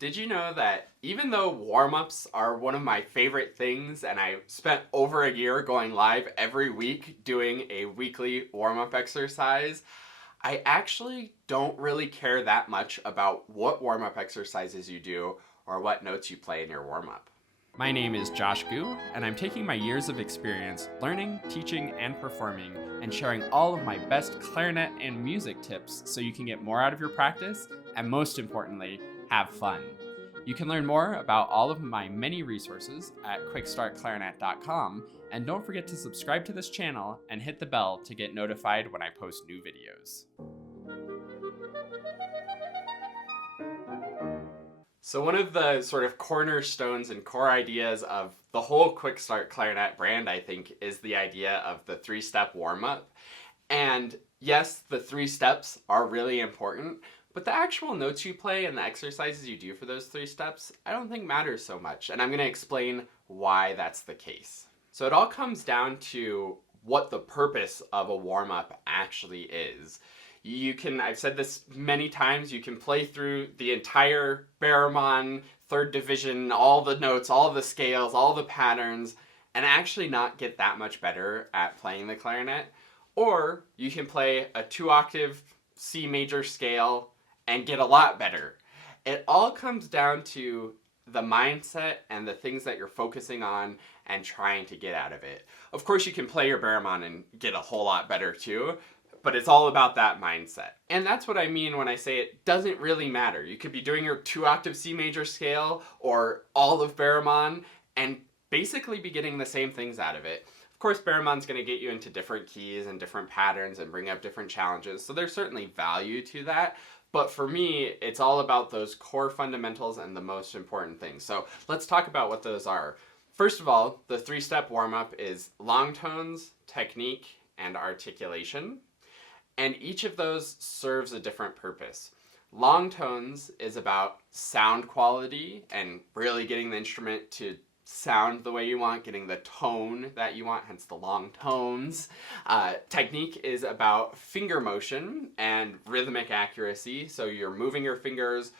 Did you know that even though warm-ups are one of my favorite things and I spent over a year going live every week doing a weekly warm-up exercise, I actually don't really care that much about what warm-up exercises you do or what notes you play in your warm-up. My name is Josh Gu, and I'm taking my years of experience learning, teaching, and performing, and sharing all of my best clarinet and music tips so you can get more out of your practice, and most importantly, have fun. You can learn more about all of my many resources at QuickStartClarinet.com, and don't forget to subscribe to this channel and hit the bell to get notified when I post new videos. So one of the sort of cornerstones and core ideas of the whole QuickStart Clarinet brand, I think, is the idea of the three-step warm-up. And yes, the 3 steps are really important, but the actual notes you play and the exercises you do for those 3 steps, I don't think matters so much. And I'm going to explain why that's the case. So it all comes down to what the purpose of a warm-up actually is. I've said this many times, you can play through the entire Barrowman, 3rd division, all the notes, all the scales, all the patterns, and actually not get that much better at playing the clarinet. Or you can play a 2-octave C major scale and get a lot better. It all comes down to the mindset and the things that you're focusing on and trying to get out of it. Of course, you can play your Barrowman and get a whole lot better too, but it's all about that mindset. And that's what I mean when I say it doesn't really matter. You could be doing your 2-octave C major scale or all of Barrowman and basically be getting the same things out of it. Of course, Barrowman's going to get you into different keys and different patterns and bring up different challenges, so there's certainly value to that. But for me, it's all about those core fundamentals and the most important things. So let's talk about what those are. First of all, the 3-step warm-up is long tones, technique, and articulation. And each of those serves a different purpose. Long tones is about sound quality and really getting the instrument to sound the way you want, getting the tone that you want, hence the long tones. Technique is about finger motion and rhythmic accuracy, so you're moving your fingers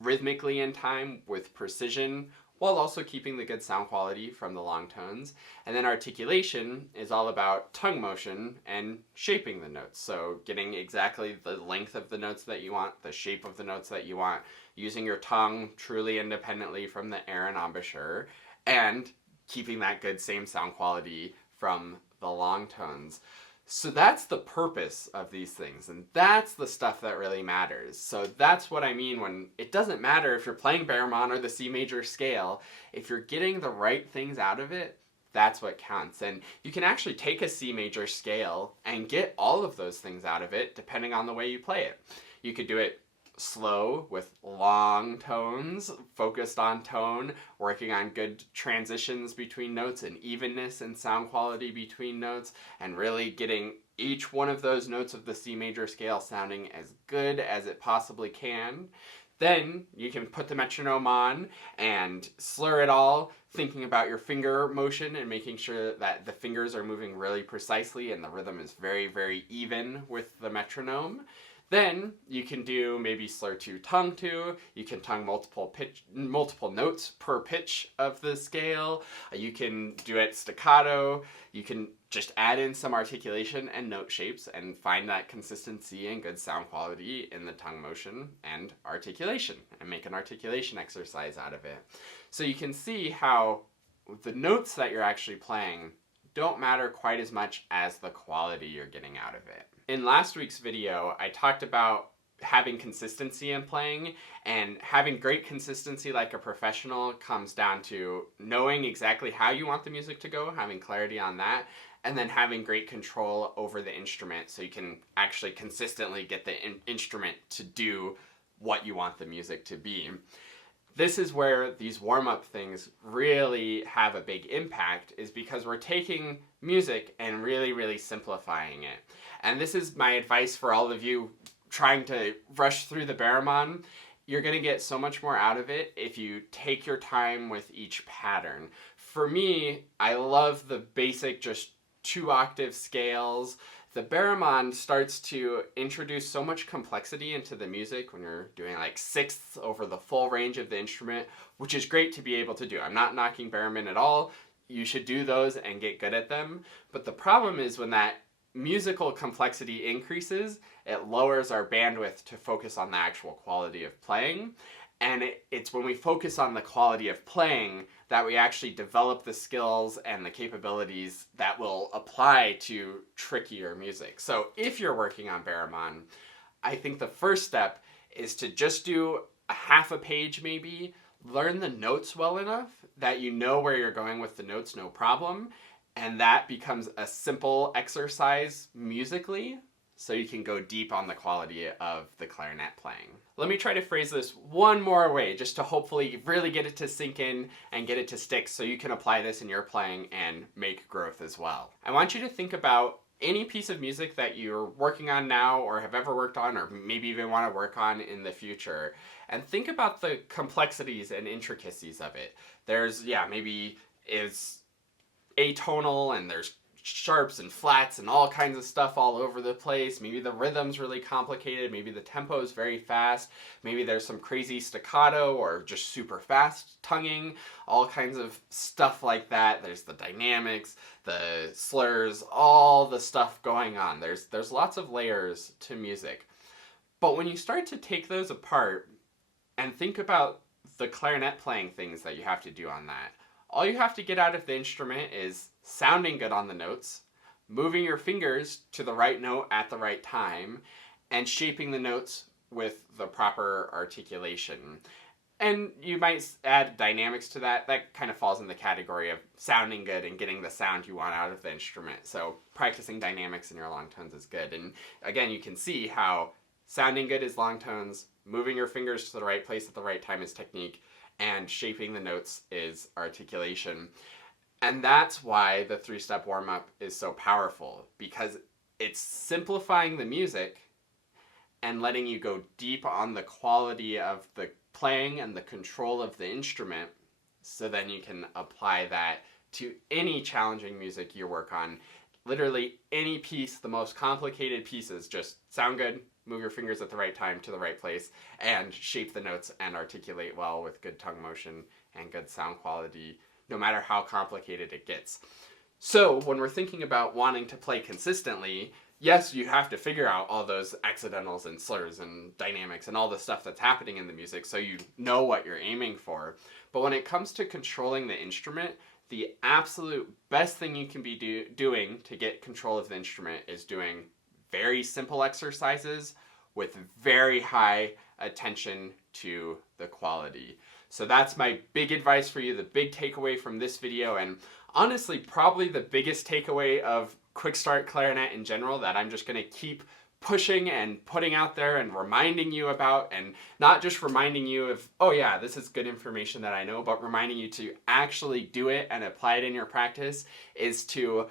rhythmically in time with precision, while also keeping the good sound quality from the long tones. And then articulation is all about tongue motion and shaping the notes. So getting exactly the length of the notes that you want, the shape of the notes that you want, using your tongue truly independently from the air and embouchure, and keeping that good same sound quality from the long tones. So that's the purpose of these things, and that's the stuff that really matters. So that's what I mean when it doesn't matter if you're playing Barrowman or the C major scale. If you're getting the right things out of it, that's what counts. And you can actually take a C major scale and get all of those things out of it depending on the way you play it. You could do it slow with long tones, focused on tone, working on good transitions between notes and evenness and sound quality between notes, and really getting each one of those notes of the C major scale sounding as good as it possibly can. Then you can put the metronome on and slur it all, thinking about your finger motion and making sure that the fingers are moving really precisely and the rhythm is very, very even with the metronome. Then you can do maybe slur 2, tongue 2. You can tongue multiple notes per pitch of the scale. You can do it staccato. You can just add in some articulation and note shapes and find that consistency and good sound quality in the tongue motion and articulation and make an articulation exercise out of it. So you can see how the notes that you're actually playing don't matter quite as much as the quality you're getting out of it. In last week's video, I talked about having consistency in playing, and having great consistency like a professional comes down to knowing exactly how you want the music to go, having clarity on that, and then having great control over the instrument so you can actually consistently get the instrument to do what you want the music to be. This is where these warm-up things really have a big impact, is because we're taking music and really, really simplifying it. And this is my advice for all of you trying to rush through the Barrowman. You're going to get so much more out of it if you take your time with each pattern. For me, I love the basic just 2-octave scales the Barramon starts to introduce so much complexity into the music when you're doing like sixths over the full range of the instrument, which is great to be able to do. I'm not knocking Barraman at all. You should do those and get good at them. But the problem is when that musical complexity increases, it lowers our bandwidth to focus on the actual quality of playing. And it's when we focus on the quality of playing that we actually develop the skills and the capabilities that will apply to trickier music. So if you're working on Barramon, I think the first step is to just do a half a page maybe, learn the notes well enough that you know where you're going with the notes, no problem, and that becomes a simple exercise musically, so you can go deep on the quality of the clarinet playing. Let me try to phrase this one more way, just to hopefully really get it to sink in and get it to stick so you can apply this in your playing and make growth as well. I want you to think about any piece of music that you're working on now or have ever worked on or maybe even want to work on in the future, and think about the complexities and intricacies of it. There's, maybe it's atonal and there's sharps and flats and all kinds of stuff all over the place. Maybe the rhythm's really complicated. Maybe the tempo is very fast. Maybe there's some crazy staccato or just super fast tonguing. All kinds of stuff like that. There's the dynamics, the slurs, all the stuff going on. There's lots of layers to music. But when you start to take those apart and think about the clarinet playing things that you have to do on that, all you have to get out of the instrument is sounding good on the notes, moving your fingers to the right note at the right time, and shaping the notes with the proper articulation. And you might add dynamics to that. That kind of falls in the category of sounding good and getting the sound you want out of the instrument. So practicing dynamics in your long tones is good. And again, you can see how sounding good is long tones, moving your fingers to the right place at the right time is technique, and shaping the notes is articulation. And that's why the three-step warm-up is so powerful, because it's simplifying the music and letting you go deep on the quality of the playing and the control of the instrument, so then you can apply that to any challenging music you work on. Literally any piece, the most complicated pieces, just sound good, move your fingers at the right time to the right place, and shape the notes and articulate well with good tongue motion and good sound quality, no matter how complicated it gets. So when we're thinking about wanting to play consistently, yes, you have to figure out all those accidentals and slurs and dynamics and all the stuff that's happening in the music so you know what you're aiming for. But when it comes to controlling the instrument, the absolute best thing you can be doing to get control of the instrument is doing very simple exercises with very high attention to the quality. So that's my big advice for you, the big takeaway from this video, and honestly probably the biggest takeaway of QuickStart Clarinet in general that I'm just going to keep pushing and putting out there and reminding you about, and not just reminding you of, oh yeah, this is good information that I know, but reminding you to actually do it and apply it in your practice, is to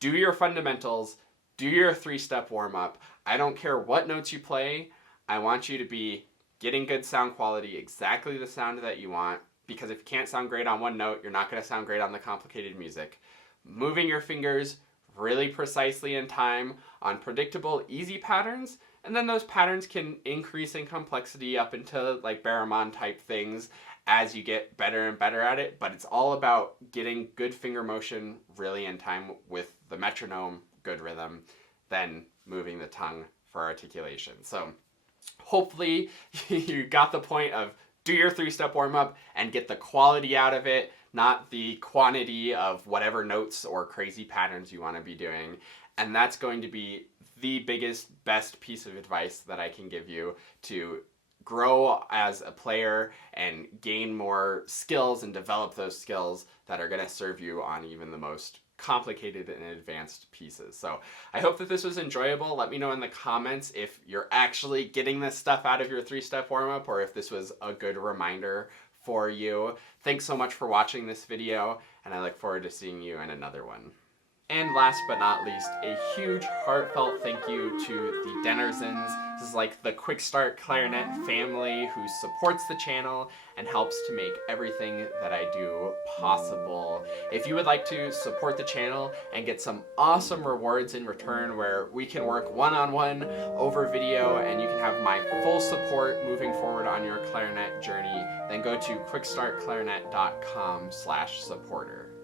do your fundamentals, do your three-step warm-up. I don't care what notes you play, I want you to be getting good sound quality, exactly the sound that you want, because if you can't sound great on one note, you're not going to sound great on the complicated music. Moving your fingers really precisely in time on predictable, easy patterns, and then those patterns can increase in complexity up into like Barramon type things as you get better and better at it, but it's all about getting good finger motion really in time with the metronome, good rhythm, then moving the tongue for articulation. So hopefully you got the point of do your three-step warm-up and get the quality out of it, not the quantity of whatever notes or crazy patterns you want to be doing. And that's going to be the biggest, best piece of advice that I can give you to grow as a player and gain more skills and develop those skills that are going to serve you on even the most complicated and advanced pieces. So I hope that this was enjoyable. Let me know in the comments if you're actually getting this stuff out of your three-step warm-up, or if this was a good reminder for you. Thanks so much for watching this video, and I look forward to seeing you in another one. And last but not least, a huge heartfelt thank you to the denizens. This is like the QuickStart Clarinet family who supports the channel and helps to make everything that I do possible. If you would like to support the channel and get some awesome rewards in return where we can work one-on-one over video and you can have my full support moving forward on your clarinet journey, then go to quickstartclarinet.com/supporter.